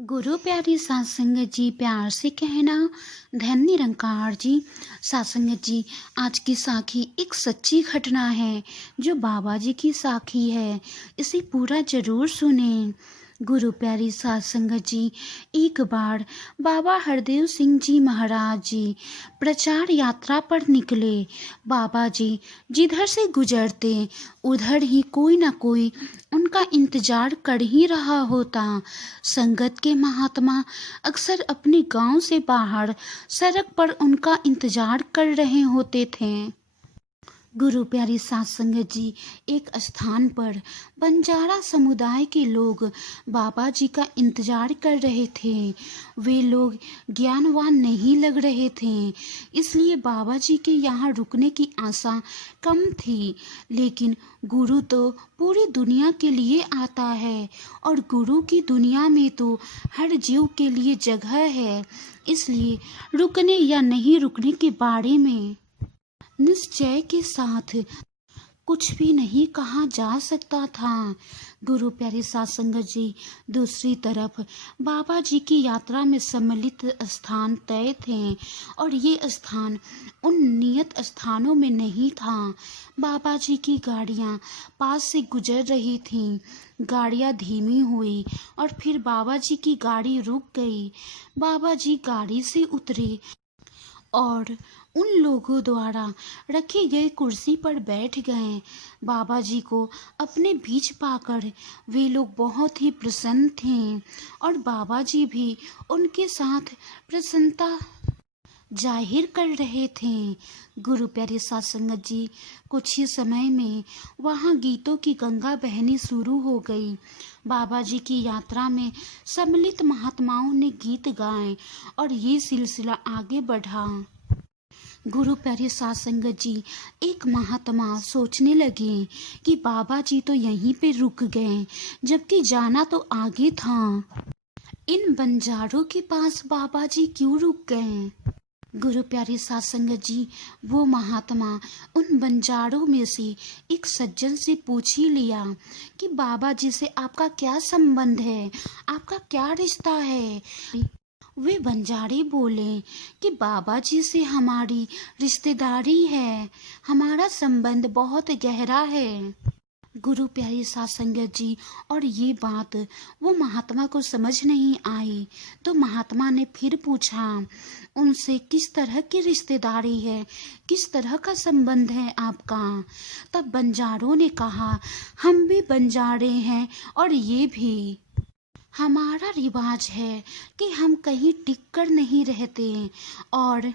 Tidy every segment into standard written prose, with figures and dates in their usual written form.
गुरु प्यारी सात संगत जी, प्यार से कहना धन निरंकार जी। सात संगत जी, आज की साखी एक सच्ची घटना है जो बाबा जी की साखी है। इसे पूरा जरूर सुने। गुरु प्यारी सात संगत जी, एक बार बाबा हरदेव सिंह जी महाराज जी प्रचार यात्रा पर निकले। बाबा जी जिधर से गुजरते उधर ही कोई ना कोई उनका इंतजार कर ही रहा होता। संगत के महात्मा अक्सर अपने गांव से बाहर सड़क पर उनका इंतजार कर रहे होते थे। गुरु प्यारी सात संगत जी, एक स्थान पर बंजारा समुदाय के लोग बाबा जी का इंतजार कर रहे थे। वे लोग ज्ञानवान नहीं लग रहे थे, इसलिए बाबा जी के यहाँ रुकने की आशा कम थी। लेकिन गुरु तो पूरी दुनिया के लिए आता है और गुरु की दुनिया में तो हर जीव के लिए जगह है, इसलिए रुकने या नहीं रुकने के बारे में निश्चय के साथ कुछ भी नहीं कहा जा सकता था। गुरु प्यारे सात संगत जी, दूसरी तरफ बाबा जी की यात्रा में सम्मिलित स्थान तय थे और ये स्थान उन नियत स्थानों में नहीं था। बाबा जी की गाड़ियाँ पास से गुजर रही थीं। गाड़ियाँ धीमी हुई और फिर बाबा जी की गाड़ी रुक गई। बाबा जी गाड़ी से उतरे और उन लोगों द्वारा रखी गई कुर्सी पर बैठ गए। बाबा जी को अपने बीच पाकर वे लोग बहुत ही प्रसन्न थे और बाबा जी भी उनके साथ प्रसन्नता जाहिर कर रहे थे। गुरु प्यारे सात संगत जी, कुछ ही समय में वहाँ गीतों की गंगा बहनी शुरू हो गई। बाबा जी की यात्रा में सम्मिलित महात्माओं ने गीत गाए और ये सिलसिला आगे बढ़ा। गुरु प्यारे सात संगत जी, एक महात्मा सोचने लगे कि बाबा जी तो यहीं पे रुक गए, जबकि जाना तो आगे था। इन बंजारों के पास बाबा जी क्यों रुक गए? गुरु प्यारे सात संगत जी, वो महात्मा उन बंजारों में से एक सज्जन से पूछ ही लिया कि बाबा जी से आपका क्या संबंध है, आपका क्या रिश्ता है। वे बंजारे बोले कि बाबा जी से हमारी रिश्तेदारी है, हमारा संबंध बहुत गहरा है। गुरु प्यारी सात संगत जी, और ये बात वो महात्मा को समझ नहीं आई, तो महात्मा ने फिर पूछा उनसे किस तरह की रिश्तेदारी है, किस तरह का संबंध है आपका। तब बंजारों ने कहा, हम भी बंजारे हैं और ये भी हमारा रिवाज है कि हम कहीं टिक कर नहीं रहते और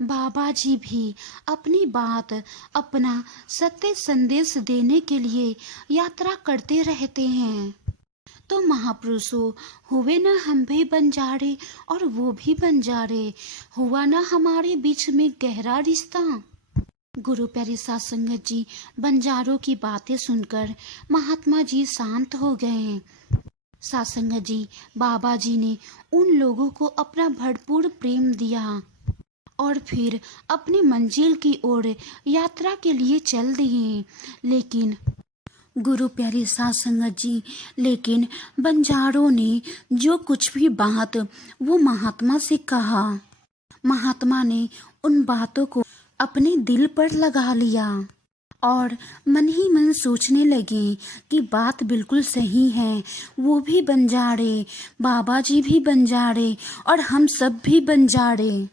बाबा जी भी अपनी बात, अपना सत्य संदेश देने के लिए यात्रा करते रहते हैं। तो महापुरुषों, हुए ना हम भी बंजारे और वो भी बंजारे, हुआ ना हमारे बीच में गहरा रिश्ता। गुरु प्यारी सात संगत जी, बंजारों की बातें सुनकर महात्मा जी शांत हो गए। सात संगत जी, बाबा जी ने उन लोगों को अपना भरपूर प्रेम दिया और फिर अपनी मंजिल की ओर यात्रा के लिए चल दिए। लेकिन गुरु प्यारी सात संगत जी, लेकिन बंजारों ने जो कुछ भी बात वो महात्मा से कहा, महात्मा ने उन बातों को अपने दिल पर लगा लिया और मन ही मन सोचने लगे कि बात बिल्कुल सही है। वो भी बंजारे, बाबा जी भी बंजारे और हम सब भी बंजारे।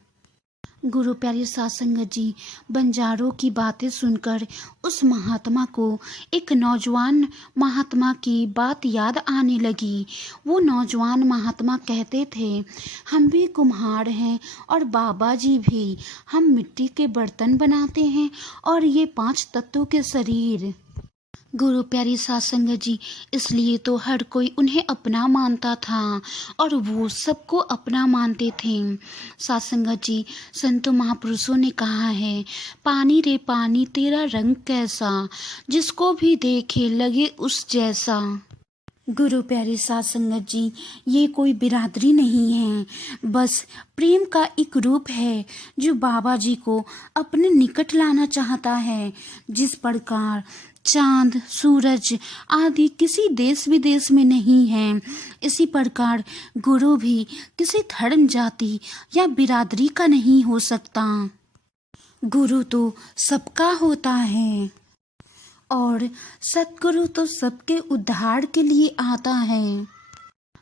गुरु प्यारी सात संगत जी, बंजारों की बातें सुनकर उस महात्मा को एक नौजवान महात्मा की बात याद आने लगी। वो नौजवान महात्मा कहते थे, हम भी कुम्हार हैं और बाबा जी भी, हम मिट्टी के बर्तन बनाते हैं और ये 5 तत्वों के शरीर। गुरु प्यारी सात संगत जी, इसलिए तो हर कोई उन्हें अपना मानता था और वो सबको अपना मानते थे। सात संगत जी, संतों महापुरुषों ने कहा है, पानी रे पानी तेरा रंग कैसा, जिसको भी देखे लगे उस जैसा। गुरु प्यारी सात संगत जी, ये कोई बिरादरी नहीं है, बस प्रेम का एक रूप है जो बाबा जी को अपने निकट लाना चाहता है। जिस प्रकार चांद, सूरज आदि किसी देश विदेश में नहीं है। इसी प्रकार गुरु भी किसी धर्म, जाति या बिरादरी का नहीं हो सकता। गुरु तो सबका होता है और सतगुरु तो सबके उद्धार के लिए आता है।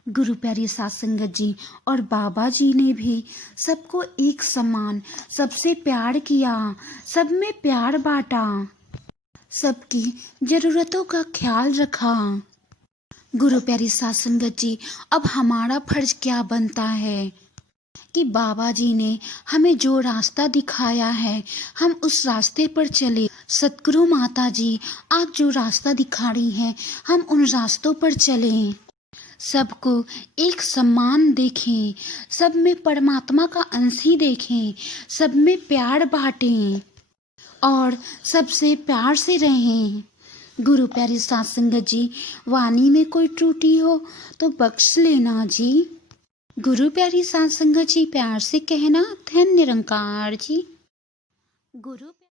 गुरु प्यारी सात संगत जी और बाबा जी ने भी सबको एक समान सबसे प्यार किया, सब में प्यार बांटा, सबकी जरूरतों का ख्याल रखा। गुरु प्यारी सात संगत जी, अब हमारा फर्ज क्या बनता है कि बाबा जी ने हमें जो रास्ता दिखाया है हम उस रास्ते पर चले। सतगुरु माता जी आप जो रास्ता दिखा रही हैं हम उन रास्तों पर चलें। सबको एक सम्मान देखें, सब में परमात्मा का अंश ही देखें, सब में प्यार बांटें और सबसे प्यार से रहें। गुरु प्यारी सात संगत जी, वाणी में कोई त्रुटि हो तो बख्श लेना जी। गुरु प्यारी सात संगत जी, प्यार से कहना धन्य निरंकार जी। गुरु